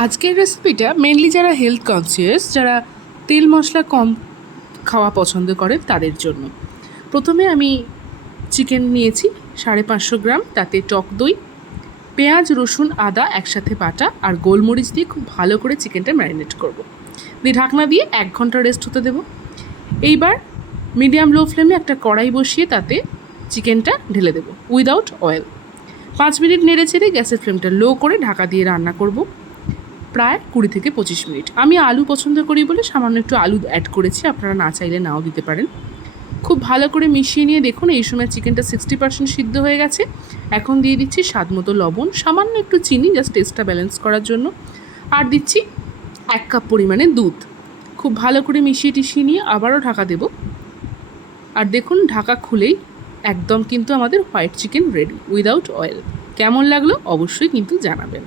আজকের রেসিপিটা মেনলি যারা হেলথ কনসিয়াস, যারা তেল মশলা কম খাওয়া পছন্দ করেন তাদের জন্য। প্রথমে আমি চিকেন নিয়েছি 550 গ্রাম, তাতে টক দই, পেঁয়াজ, রসুন, আদা একসাথে বাটা আর গোলমরিচ দিয়ে খুব ভালো করে চিকেনটা ম্যারিনেট করব। দিয়ে ঢাকনা দিয়ে 1 ঘন্টা রেস্ট হতে দেবো। এইবার মিডিয়াম লো ফ্লেমে একটা কড়াই বসিয়ে তাতে চিকেনটা ঢেলে দেবো উইদাউট অয়েল। 5 মিনিট নেড়ে চেড়ে গ্যাসের ফ্লেমটা লো করে ঢাকা দিয়ে রান্না করব প্রায় 20 থেকে 25 মিনিট। আমি আলু পছন্দ করি বলে সামান্য একটু আলু অ্যাড করেছি, আপনারা না চাইলে নাও দিতে পারেন। খুব ভালো করে মিশিয়ে নিয়ে দেখুন এই সময় চিকেনটা 60% সিদ্ধ হয়ে গেছে। এখন দিয়ে দিচ্ছি স্বাদ মতো লবণ, সামান্য একটু চিনি জাস্ট টেস্টটা ব্যালেন্স করার জন্য, আর দিচ্ছি 1 কাপ পরিমাণে দুধ। খুব ভালো করে মিশিয়ে টিশিয়ে নিয়ে আবারও ঢাকা দেব। আর দেখুন ঢাকা খুলেই একদম কিন্তু আমাদের white chicken ready without oil. কেমন লাগলো অবশ্যই কিন্তু জানাবেন।